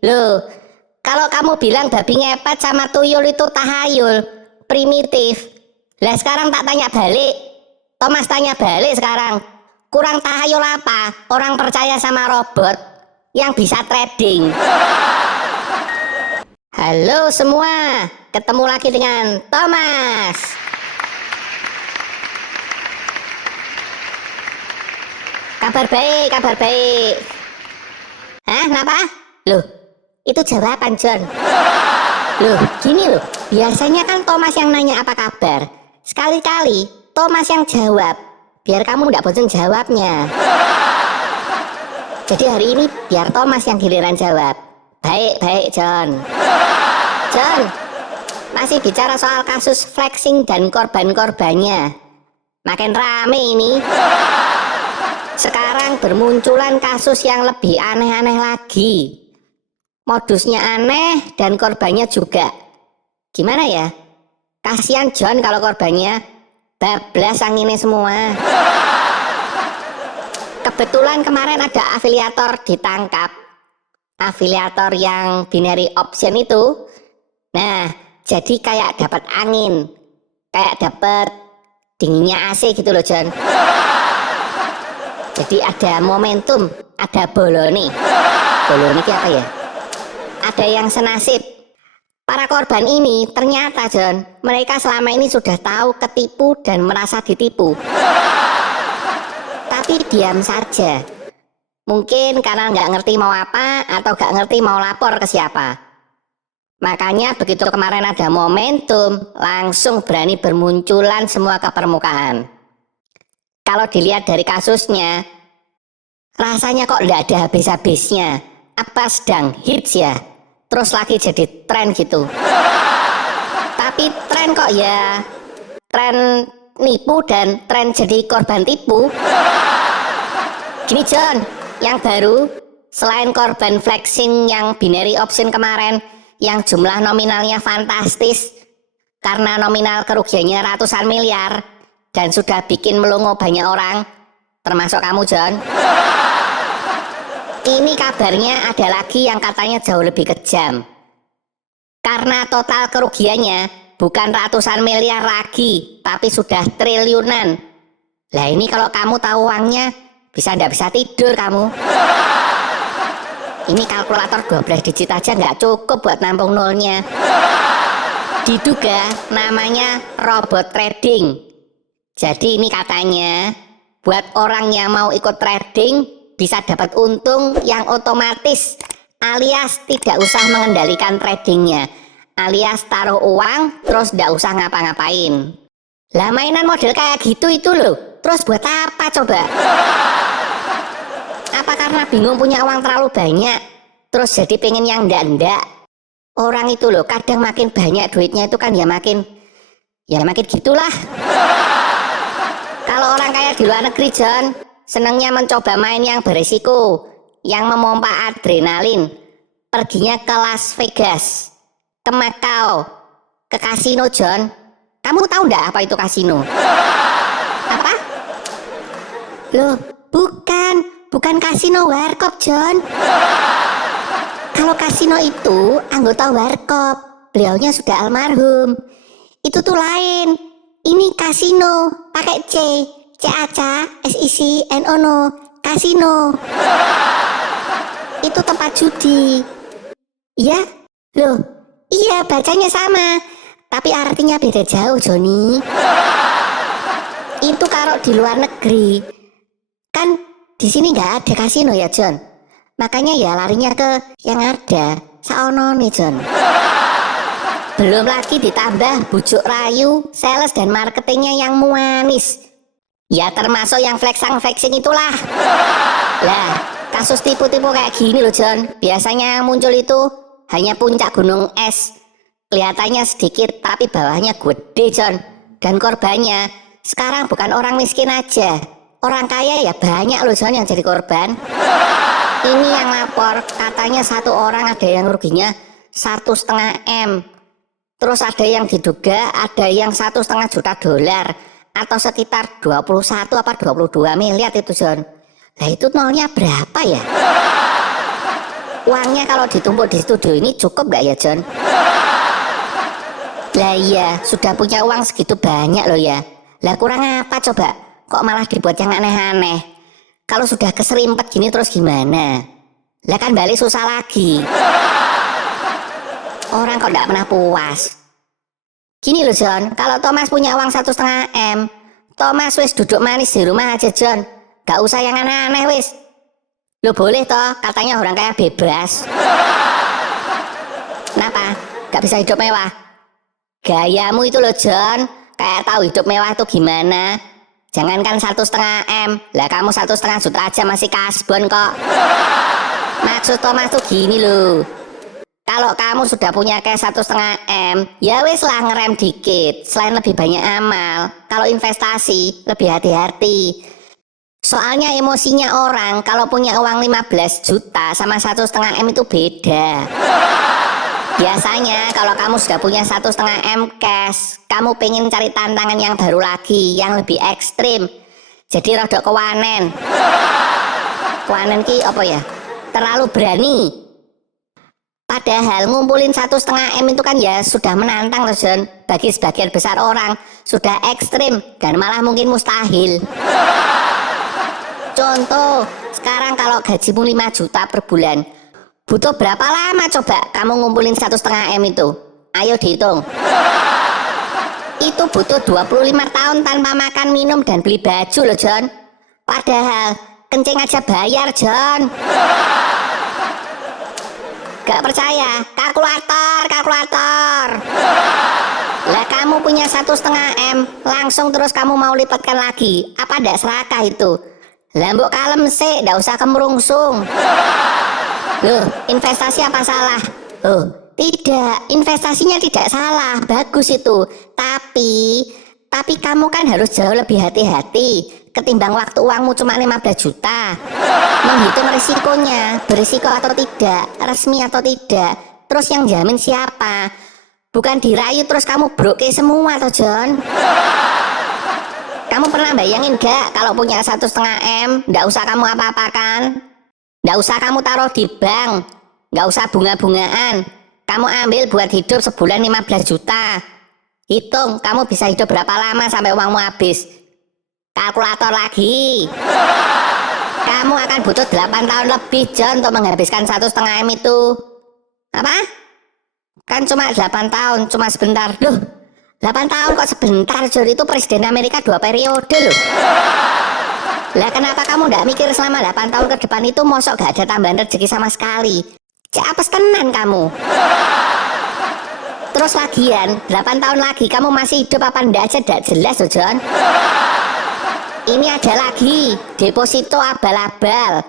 Loh, kalau kamu bilang babi ngepet sama tuyul itu tahayul, primitif. Lah sekarang tak tanya balik. Thomas tanya balik sekarang. Kurang tahayul apa? Orang percaya sama robot yang bisa trading. Halo semua, ketemu lagi dengan Thomas. Kabar baik, kabar baik. Hah, kenapa? Loh, itu jawaban John. Loh, gini loh, biasanya kan Thomas yang nanya apa kabar. Sekali-kali Thomas yang jawab, biar kamu nggak bosan jawabnya. Jadi hari ini biar Thomas yang giliran jawab. Baik, John. John, masih bicara soal kasus flexing dan korban-korbannya. Makin rame ini. Sekarang bermunculan kasus yang lebih aneh-aneh lagi. Modusnya aneh dan korbannya juga. Gimana ya? Kasihan John kalau korbannya bablas anginnya semua. Kebetulan kemarin ada afiliator ditangkap. Afiliator yang binary option itu. Nah, jadi kayak dapat angin. Kayak dapat dinginnya AC gitu loh John. Jadi ada momentum, ada boloni. Boloni itu apa ya? Ada yang senasib. Para korban ini ternyata John, mereka selama ini sudah tahu ketipu dan merasa ditipu. Tapi diam saja. Mungkin karena nggak ngerti mau apa atau nggak ngerti mau lapor ke siapa. Makanya begitu kemarin ada momentum, langsung berani bermunculan semua ke permukaan. Kalau dilihat dari kasusnya, rasanya kok nggak ada habis-habisnya. Apa sedang hits ya? Terus lagi jadi tren gitu. Tapi tren kok ya? Tren nipu dan tren jadi korban tipu. Gini John, yang baru, selain korban flexing yang binary option kemarin, yang jumlah nominalnya fantastis, karena nominal kerugiannya ratusan miliar, dan sudah bikin melongo banyak orang, termasuk kamu John. Ini kabarnya ada lagi yang katanya jauh lebih kejam. Karena total kerugiannya bukan ratusan miliar lagi, tapi sudah triliunan. Lah ini kalau kamu tahu uangnya, nggak bisa tidur kamu. Ini kalkulator 12 digit aja nggak cukup buat nampung nolnya. Diduga namanya robot trading. Jadi ini katanya buat orang yang mau ikut trading bisa dapat untung yang otomatis, alias tidak usah mengendalikan tradingnya, alias taruh uang terus tidak usah ngapa-ngapain. Lah mainan model kayak gitu itu loh, terus buat apa coba? Apa karena bingung punya uang terlalu banyak, terus jadi pengen yang ndak-ndak? Orang itu loh kadang makin banyak duitnya itu kan ya makin gitulah. Kalau orang kaya di luar negeri John, senangnya mencoba main yang berisiko, yang memompa adrenalin. Perginya ke Las Vegas, ke Macau, ke kasino John. Kamu tahu nggak apa itu kasino? Apa? Loh, bukan kasino warkop John. Kalau kasino itu anggota warkop, beliaunya sudah almarhum. Itu tuh lain. Ini kasino pakai CACASICNO, kasino. Itu tempat judi. Iya? Loh, iya bacanya sama, tapi artinya beda jauh Joni. Itu kalau di luar negeri. Kan di sini nggak ada kasino ya John. Makanya ya larinya ke yang ada saono nih John. Belum lagi ditambah bujuk rayu, sales dan marketingnya yang manis. Ya termasuk yang flexing itulah. Lah, kasus tipu-tipu kayak gini loh John. Biasanya muncul itu hanya puncak gunung es. Kelihatannya sedikit tapi bawahnya gede John. Dan korbannya sekarang bukan orang miskin aja. Orang kaya ya banyak loh John yang jadi korban. Ini yang lapor katanya satu orang ada yang ruginya 1,5 M. Terus ada yang diduga ada yang 1,5 juta dolar atau sekitar 21 apa 22 miliar itu John. Nah itu nolnya berapa ya? Uangnya kalau ditumpuk di studio ini cukup gak ya, John? Lah iya, sudah punya uang segitu banyak loh ya. Lah kurang apa coba? Kok malah dibuat yang aneh-aneh? Kalau sudah keserimpet gini terus gimana? Lah kan balik susah lagi. Orang kok gak pernah puas. Gini loh John, kalau Thomas punya uang 1,5 M, Thomas wis duduk manis di rumah aja John. Gak usah yang aneh-aneh wis. Lo boleh toh, katanya orang kaya bebas. Kenapa? Gak bisa hidup mewah? Gayamu itu loh John, kayak tahu hidup mewah itu gimana. Jangankan 1,5 M, lah kamu 1,5 juta aja masih kasbon kok. Maksud Thomas tuh gini loh. Kalau kamu sudah punya cash 1,5 M, ya wis lah ngerem dikit. Selain lebih banyak amal, kalau investasi lebih hati-hati. Soalnya emosinya orang kalau punya uang 15 juta sama 1,5 M itu beda. Biasanya kalau kamu sudah punya 1,5 M cash, kamu pengen cari tantangan yang baru lagi, yang lebih ekstrim. Jadi rodok kewanen. Kewanen ki apa ya? Terlalu berani. Padahal ngumpulin 1,5 M itu kan ya sudah menantang loh John. Bagi sebagian besar orang sudah ekstrim dan malah mungkin mustahil. Contoh, sekarang kalau gajimu 5 juta per bulan, butuh berapa lama coba kamu ngumpulin 1,5 M itu? Ayo dihitung. Itu butuh 25 tahun tanpa makan, minum, dan beli baju loh John. Padahal kencing aja bayar John. Gak percaya? Kalkulator. Lah kamu punya 1,5 M, langsung terus kamu mau lipatkan lagi. Apa ndak serakah itu? Lah mbok kalem sih, ndak usah kemerungsung. Loh, investasi apa salah? Oh, tidak, investasinya tidak salah, bagus itu. Tapi kamu kan harus jauh lebih hati-hati ketimbang waktu uangmu cuma 15 juta. Menghitung risikonya, berisiko atau tidak, resmi atau tidak. Terus yang jamin siapa? Bukan dirayu terus kamu broke semua toh John. Kamu pernah bayangin gak kalau punya 1,5 M, nggak usah kamu apa-apakan, nggak usah kamu taruh di bank, nggak usah bunga-bungaan, kamu ambil buat hidup sebulan 15 juta. Hitung kamu bisa hidup berapa lama sampai uangmu habis. Kalkulator lagi. Kamu akan butuh 8 tahun lebih John untuk menghabiskan 1,5 M itu. Apa? Kan cuma 8 tahun, cuma sebentar. Loh, 8 tahun kok sebentar John, itu Presiden Amerika 2 periode loh. Lah kenapa kamu nggak mikir selama 8 tahun ke depan itu mosok gak ada tambahan rezeki sama sekali? Cak apes tenan kamu. Terus lagian 8 tahun lagi kamu masih hidup apa ndak aja ndak jelas loh John. Ini ada lagi deposito abal-abal.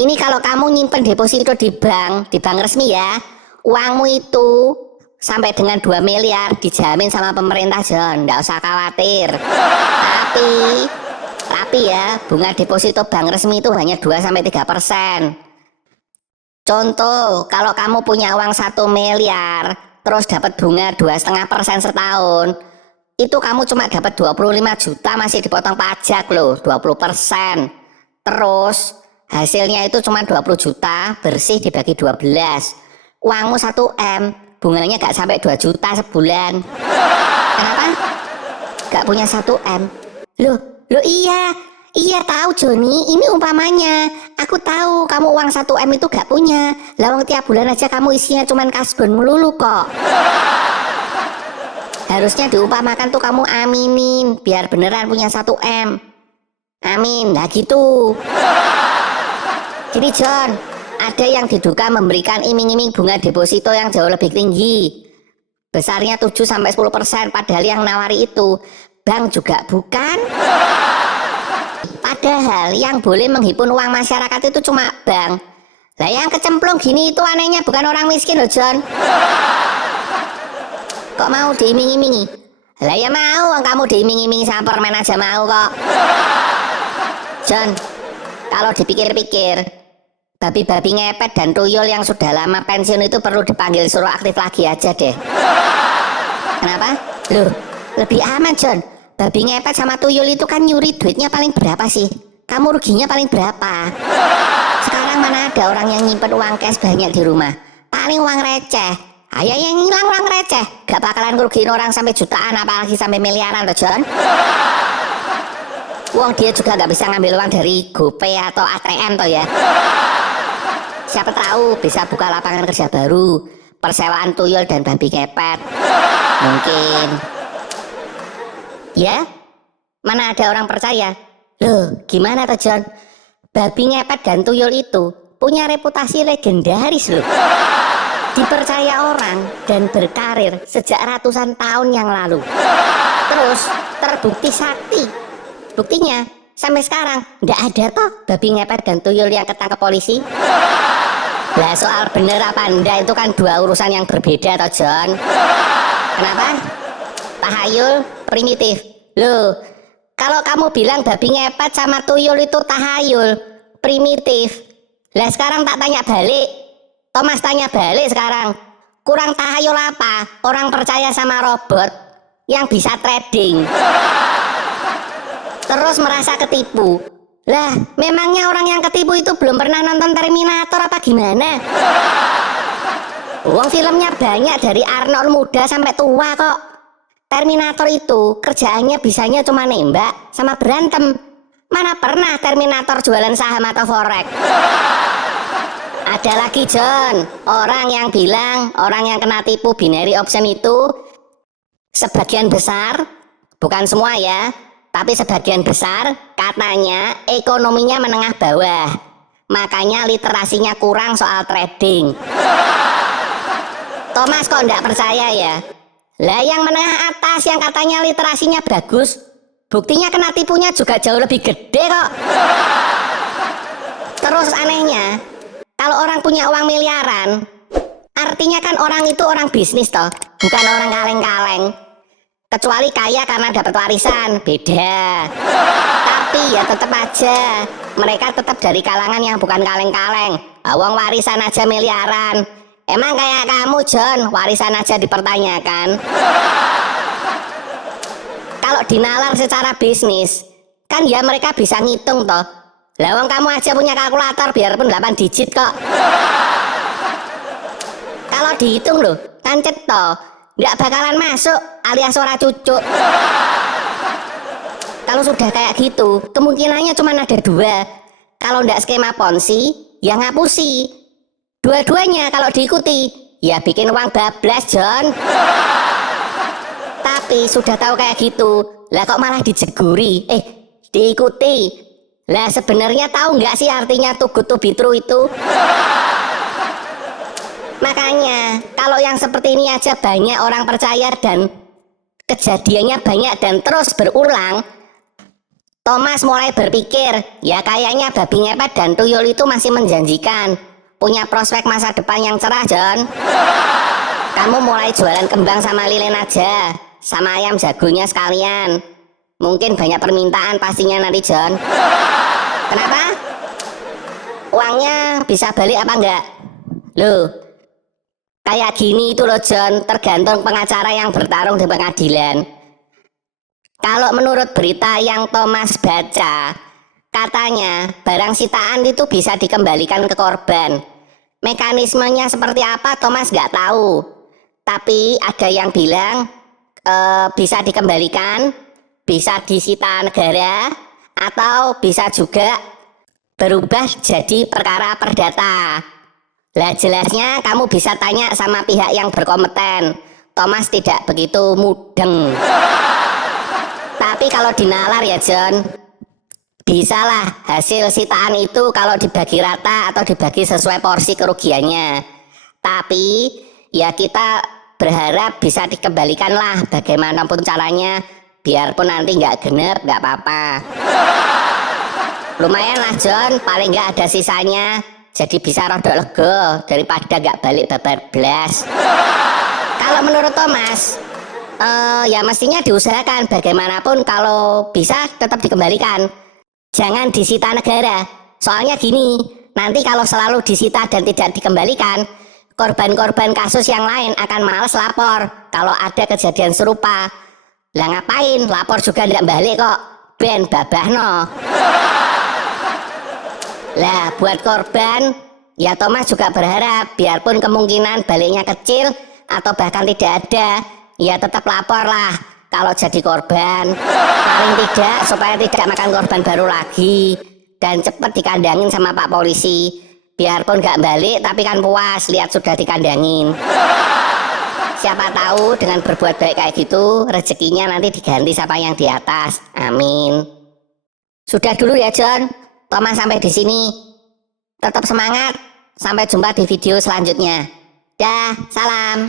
Ini kalau kamu nyimpen deposito di bank resmi ya, uangmu itu sampai dengan 2 miliar dijamin sama pemerintah John, nggak usah khawatir. Tapi ya, bunga deposito bank resmi itu hanya 2-3%. Contoh, kalau kamu punya uang 1 miliar, terus dapat bunga 2,5% setahun, itu kamu cuma dapat 25 juta masih dipotong pajak loh, 20%. Terus hasilnya itu cuma 20 juta bersih dibagi 12. Uangmu 1 M, bunganya gak sampai 2 juta sebulan. Kenapa? Gak punya 1 M. Loh iya tahu Joni, ini umpamanya. Aku tahu kamu uang 1 M itu gak punya. Lawang tiap bulan aja kamu isinya cuman kasbon melulu kok. Harusnya diumpamakan tuh kamu aminin biar beneran punya 1 M. Amin, nah gitu. Gini John, ada yang diduga memberikan iming-iming bunga deposito yang jauh lebih tinggi. Besarnya 7-10%, padahal yang nawari itu bank juga bukan. Padahal yang boleh menghimpun uang masyarakat itu cuma bank. Lah yang kecemplung gini itu anehnya bukan orang miskin loh John. Kok mau diiming-imingi? Lah ya mau, kamu diiming-imingi sama permen aja mau kok. John, kalau dipikir-pikir, babi-babi ngepet dan tuyul yang sudah lama pensiun itu perlu dipanggil suruh aktif lagi aja deh. Kenapa? Loh, lebih aman John. Babi ngepet sama tuyul itu kan nyuri duitnya paling berapa sih? Kamu ruginya paling berapa? Sekarang Sekarang mana ada orang yang nyimpen uang cash banyak di rumah. Paling uang receh. Ayo yang hilang uang receh. Gak bakalan ngerugiin orang sampai jutaan, apalagi sampai miliaran loh, John. Uang dia juga gak bisa ngambil uang dari GoPay atau ATM toh ya. Siapa tahu bisa buka lapangan kerja baru, persewaan tuyul dan babi ngepet. Mungkin. Ya? Mana ada orang percaya? Loh, gimana toh, John? Babi ngepet dan tuyul itu punya reputasi legendaris loh. Dipercaya orang dan berkarir sejak ratusan tahun yang lalu. Terus terbukti sakti. Buktinya sampai sekarang nggak ada toh babi ngepet dan tuyul yang ketangkep polisi. Lah soal bener apa enggak itu kan dua urusan yang berbeda toh, John. Kenapa? Tahayul primitif. Loh, kalau kamu bilang babi ngepet sama tuyul itu tahayul primitif. Lah sekarang tak tanya balik. Thomas tanya balik sekarang. Kurang tahayul apa? Orang percaya sama robot yang bisa trading. Terus merasa ketipu. Lah, memangnya orang yang ketipu itu belum pernah nonton Terminator apa gimana? Uang filmnya banyak dari Arnold muda sampai tua kok. Terminator itu kerjaannya bisanya cuma nembak sama berantem. Mana pernah Terminator jualan saham atau forex? Ada lagi, John, orang yang bilang orang yang kena tipu binary option itu sebagian besar, bukan semua ya, tapi sebagian besar katanya ekonominya menengah bawah, makanya literasinya kurang soal trading. Thomas kok nggak percaya ya? Lah yang menengah atas yang katanya literasinya bagus, buktinya kena tipunya juga jauh lebih gede kok. Terus anehnya, kalau orang punya uang miliaran, artinya kan orang itu orang bisnis toh, bukan orang kaleng-kaleng. Kecuali kaya karena dapat warisan, beda. Tapi ya tetap aja, mereka tetap dari kalangan yang bukan kaleng-kaleng. Uang warisan aja miliaran. Emang kayak kamu, John, warisan aja dipertanyakan. Kalau dinalar secara bisnis, kan ya mereka bisa ngitung toh. Lawang kamu aja punya kalkulator biarpun 8 digit kok. Kalau dihitung loh, kan cetok, nggak bakalan masuk alias ora cucuk. Kalau sudah kayak gitu, kemungkinannya cuma ada dua. Kalau nggak skema ponzi, ya ngapusi. Dua-duanya kalau diikuti, ya bikin uang bablas, John. Tapi sudah tahu kayak gitu, lah kok malah dijeguri, diikuti. Lah sebenarnya tahu nggak sih artinya too good to be true itu? Makanya kalau yang seperti ini aja banyak orang percaya dan kejadiannya banyak dan terus berulang, Thomas mulai berpikir, ya kayaknya babi ngepet dan tuyul itu masih menjanjikan, punya prospek masa depan yang cerah, John. Kamu mulai jualan kembang sama lilin aja, sama ayam jagonya sekalian. Mungkin banyak permintaan pastinya nanti, John. Kenapa? Uangnya bisa balik apa enggak? Loh, kayak gini itu loh, John, tergantung pengacara yang bertarung di pengadilan. Kalau menurut berita yang Thomas baca, katanya barang sitaan itu bisa dikembalikan ke korban. Mekanismenya seperti apa Thomas nggak tahu. Tapi ada yang bilang bisa dikembalikan, bisa disita negara, atau bisa juga berubah jadi perkara perdata. Lah jelasnya kamu bisa tanya sama pihak yang berkompeten. Thomas tidak begitu mudeng. Tapi kalau dinalar ya, John, bisalah hasil sitaan itu kalau dibagi rata atau dibagi sesuai porsi kerugiannya. Tapi ya kita berharap bisa dikembalikan lah bagaimanapun caranya. Biarpun nanti nggak genep nggak apa-apa. Lumayan lah, John, paling nggak ada sisanya. Jadi bisa rodok lego daripada nggak balik babar blas. Kalau menurut Thomas, ya mestinya diusahakan bagaimanapun kalau bisa tetap dikembalikan. Jangan disita negara. Soalnya gini, nanti kalau selalu disita dan tidak dikembalikan, korban-korban kasus yang lain akan malas lapor kalau ada kejadian serupa. Lah ngapain lapor juga tidak balik kok, ben babahno. Lah buat korban, ya Thomas juga berharap biarpun kemungkinan baliknya kecil atau bahkan tidak ada, ya tetap lapor lah kalau jadi korban. Paling tidak supaya tidak makan korban baru lagi dan cepat dikandangin sama Pak Polisi. Biarpun gak balik tapi kan puas lihat sudah dikandangin. Siapa tahu dengan berbuat baik kayak gitu rezekinya nanti diganti sama yang di atas. Amin. Sudah dulu ya John, Thomas sampai di sini. Tetap semangat. Sampai jumpa di video selanjutnya. Dah, salam.